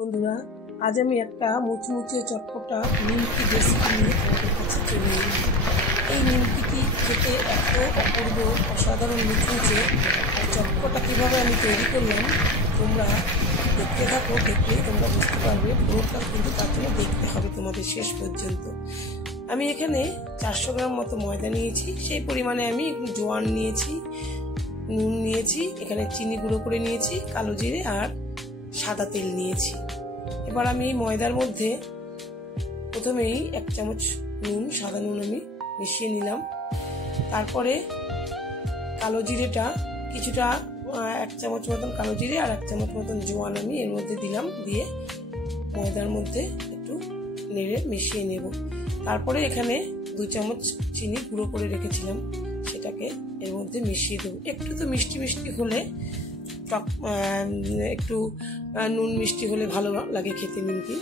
বন্ধুরা, আজ আমি একটা মুচমুচে চটপটা নিমকি রেসিপি নিয়ে তোমাদের কাছে চলে এলাম। এই নিমকিটি খেতে এত অপূর্ব, অসাধারণ মুচমুচে আর চটপটা কীভাবে আমি তৈরি করলাম তোমরা দেখতে থাকো। দেখলে তোমরা বুঝতে পারবে। পুরোটা কিন্তু তার জন্য দেখতে হবে তোমাদের শেষ পর্যন্ত। আমি এখানে 400 গ্রাম মতো ময়দা নিয়েছি। সেই পরিমাণে আমি একটু জোয়ান নিয়েছি, নুন নিয়েছি, এখানে চিনি গুঁড়ো করে নিয়েছি, কালো জিরে আর সাদা তেল নিয়েছি। এবার আমি ময়দার মধ্যে প্রথমেই 1 চামচ নুন, সাদা নুন আমি মিশিয়ে নিলাম। তারপরে কালো জিরেটা কিছুটা 1 চামচ মতন কালো জিরে আর 1 চামচ মতন জোয়ান আমি এর মধ্যে দিলাম। দিয়ে ময়দার মধ্যে একটু নেড়ে মিশিয়ে নেব। তারপরে এখানে 2 চামচ চিনি গুঁড়ো করে রেখেছিলাম, সেটাকে এর মধ্যে মিশিয়ে দেবো। একটু তো মিষ্টি মিষ্টি হলে, একটু নুন মিষ্টি হলে ভালো লাগে খেতে নিমকি।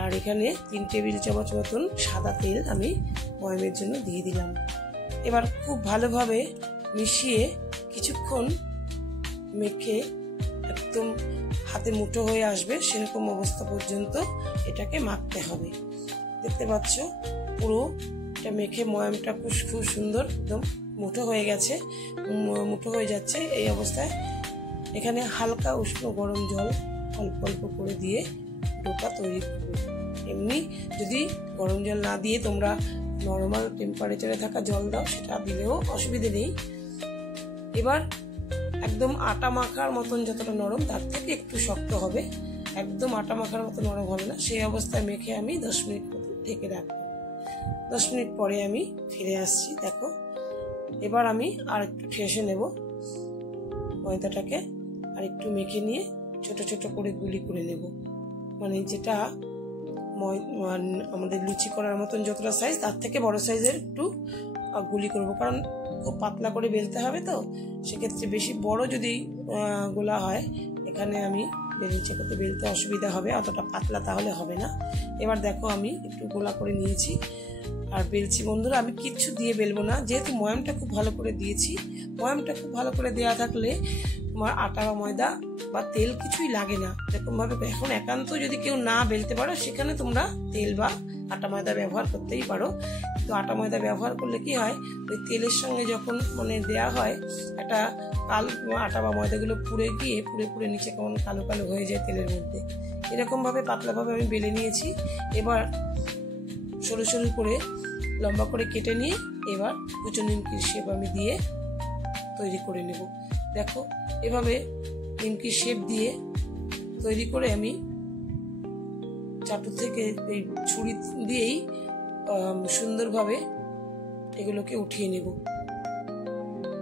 আর এখানে 3 টেবিল চামচ মতন সাদা তেল আমি ময়ামের জন্য দিয়ে দিলাম। এবার খুব ভালোভাবে মিশিয়ে কিছুক্ষণ মেখে একদম হাতে মুঠো হয়ে আসবে সেরকম অবস্থা পর্যন্ত এটাকে মাখতে হবে। দেখতে পাচ্ছ পুরো এটা মেখে ময়ামটা খুব সুন্দর একদম মুঠো হয়ে গেছে, মুঠো হয়ে যাচ্ছে। এই অবস্থায় এখানে হালকা উষ্ণ গরম জল অল্প অল্প করে দিয়ে ডোটা তৈরি করবে। এমনি যদি গরম জল না দিয়ে তোমরা নর্মাল টেম্পারেচারে থাকা জল দাও, সেটা দিলেও অসুবিধে নেই। এবার একদম আটা মাখার মতন যতটা নরম, তার থেকে একটু শক্ত হবে। একদম আটা মাখার মতো নরম হবে না। সেই অবস্থায় মেখে আমি 10 মিনিট মতো ঢেকে রাখবো। 10 মিনিট পরে আমি ফিরে আসছি। দেখো, এবার আমি আর একটু ঠেসে নেব ময়দাটাকে, আর একটু মেখে নিয়ে ছোট ছোট করে গুলি করে নেব। মানে যেটা আমাদের লুচি করার মতন যতটা সাইজ, তার থেকে বড় সাইজের একটু গুলি করব। কারণ খুব পাতলা করে বেলতে হবে, তো সেক্ষেত্রে বেশি বড় যদি গোলা হয়, এখানে আমি বেলুন চেপে বেলতে অসুবিধা হবে। অতটা পাতলা তাহলে হবে না। এবার দেখো আমি একটু গোলা করে নিয়েছি আর বেলছি। বন্ধুরা, আমি কিচ্ছু দিয়ে বেলবো না, যেহেতু ময়ামটা খুব ভালো করে দিয়েছি। ময়ামটা খুব ভালো করে দেওয়া থাকলে তোমার আটা বা ময়দা বা তেল কিছুই লাগে না। এরকম ভাবে এখন একান্ত যদি কেউ না বেলতে পারো, সেখানে তোমরা তেল বা আটা ময়দা ব্যবহার করতেই পারো। তো আটা ময়দা ব্যবহার করলে কি হয়, ওই তেলের সঙ্গে যখন দেয়া হয়, একটা আটা বা ময়দাগুলো পুড়ে গিয়ে পুড়ে নিচে কেমন কালো কালো হয়ে যায় তেলের মধ্যে। এরকম ভাবে পাতলা ভাবে আমি বেলে নিয়েছি। এবার সরু সরু করে লম্বা করে কেটে নিয়ে এবার কুচো নিমকির শেপ আমি দিয়ে তৈরি করে নেব। দেখো, এভাবে নিমকির শেপ দিয়ে তৈরি করে আমি চাটু থেকে এই ছুরি দিয়েই সুন্দরভাবে এগুলোকে উঠিয়ে নেব।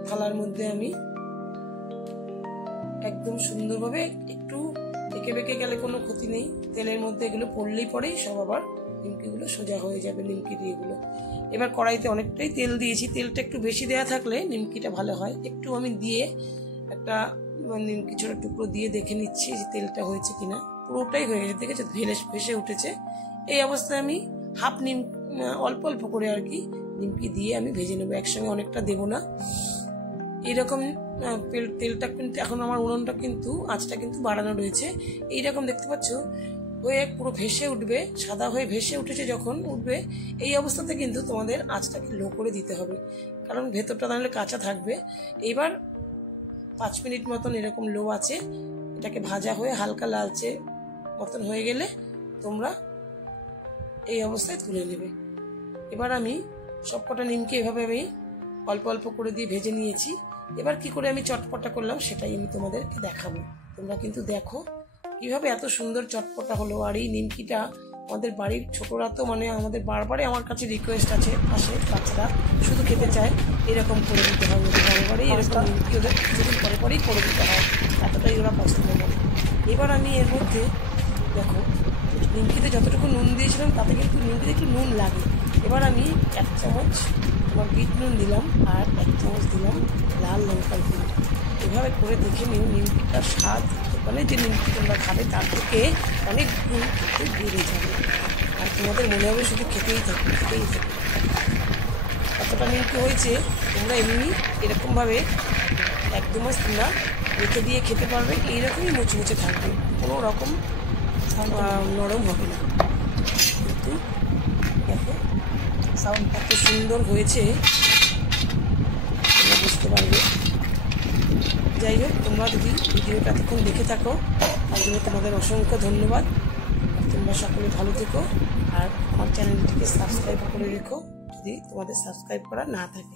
থালার মধ্যে আমি একদম সুন্দরভাবে, একটু এঁকে বেঁকে গেলে কোনো ক্ষতি নেই, তেলের মধ্যে এগুলো পড়লেই পরেই সব আবার নিমকিগুলো সোজা হয়ে যাবে। নিমকি দিয়েগুলো এবার কড়াইতে অনেকটাই তেল দিয়েছি। তেলটা একটু বেশি দেওয়া থাকলে নিমকিটা ভালো হয়। একটু আমি দিয়ে একটা নিমকি ছোট টুকরো দিয়ে দেখে নিচ্ছি যে তেলটা হয়েছে কিনা। পুরোটাই হয়ে গেছে, দেখেছো ভেসে উঠেছে। এই অবস্থায় আমি অল্প অল্প করে আর কি নিমকি দিয়ে আমি ভেজে নেবো, একসঙ্গে অনেকটা দেবো না। এইরকম তেলটা কিন্তু এখন আমার উনুনটা কিন্তু আঁচটা কিন্তু বাড়ানো রয়েছে। এইরকম দেখতে পাচ্ছ হয়ে পুরো ভেসে উঠবে, সাদা হয়ে ভেসে উঠেছে যখন উঠবে, এই অবস্থাতে কিন্তু তোমাদের আঁচটাকে লো করে দিতে হবে, কারণ ভেতরটা তাহলে কাঁচা থাকবে। এইবার 5 মিনিট মতন এরকম লো আছে এটাকে ভাজা হয়ে হালকা লালচে মতন হয়ে গেলে তোমরা এই অবস্থায় তুলে নেবে। এবার আমি সবকটা নিমকি এভাবে আমি অল্প অল্প করে দিয়ে ভেজে নিয়েছি। এবার কি করে আমি চটপটা করলাম সেটাই আমি তোমাদেরকে দেখাবো। তোমরা কিন্তু দেখো কিভাবে এত সুন্দর চটপটা হলো। আর এই নিমকিটা আমাদের বাড়ির ছোটরা তো আমাদের বারবারই আমার কাছে রিকোয়েস্ট আছে, আসে বাচ্চারা শুধু খেতে চায়, এরকম করে দিতে হয় ওদের বারবারই, এরকম নিমকি ওদের কিছুদিন পরে পরেই করে দিতে হয়, এতটাই ওরা পছন্দ করে। এবার আমি এর মধ্যে দেখো নিমকিতে যতটুকু নুন দিয়েছিলাম তাতে কিন্তু নিমকিতে একটু নুন লাগে। এবার আমি 1 চামচ তোমার বিট নুন দিলাম আর 1 চামচ দিলাম লাল লঙ্কার গুঁড়ো। এভাবে করে দেখে নিও নিমকিটার স্বাদ দোকানে যে নিমকি তোমরা খাবে তার থেকে অনেক গুণ খেতে বেড়ে যাবে। আর তোমাদের মনে হবে শুধু খেতেই থাকে। কতটা নিমকি হয়েছে তোমরা এমনি এরকমভাবে 1-2 মাস তোমরা রেখে দিয়ে খেতে পারবে। এইরকমই মুচমুচে থাকবে, কোনো রকম নরম হবে না। কিন্তু দেখো সাউন্ডটা এত সুন্দর হয়েছে তোমরা বুঝতে পারবে। যাই হোক, তোমরা যদি ভিডিওটা এতক্ষণ দেখে থাকো তার জন্য তোমাদের অসংখ্য ধন্যবাদ। তোমরা সকলে ভালো থেকো আর আমার চ্যানেলটিকে সাবস্ক্রাইব করে রেখো যদি তোমাদের সাবস্ক্রাইব করা না থাকে।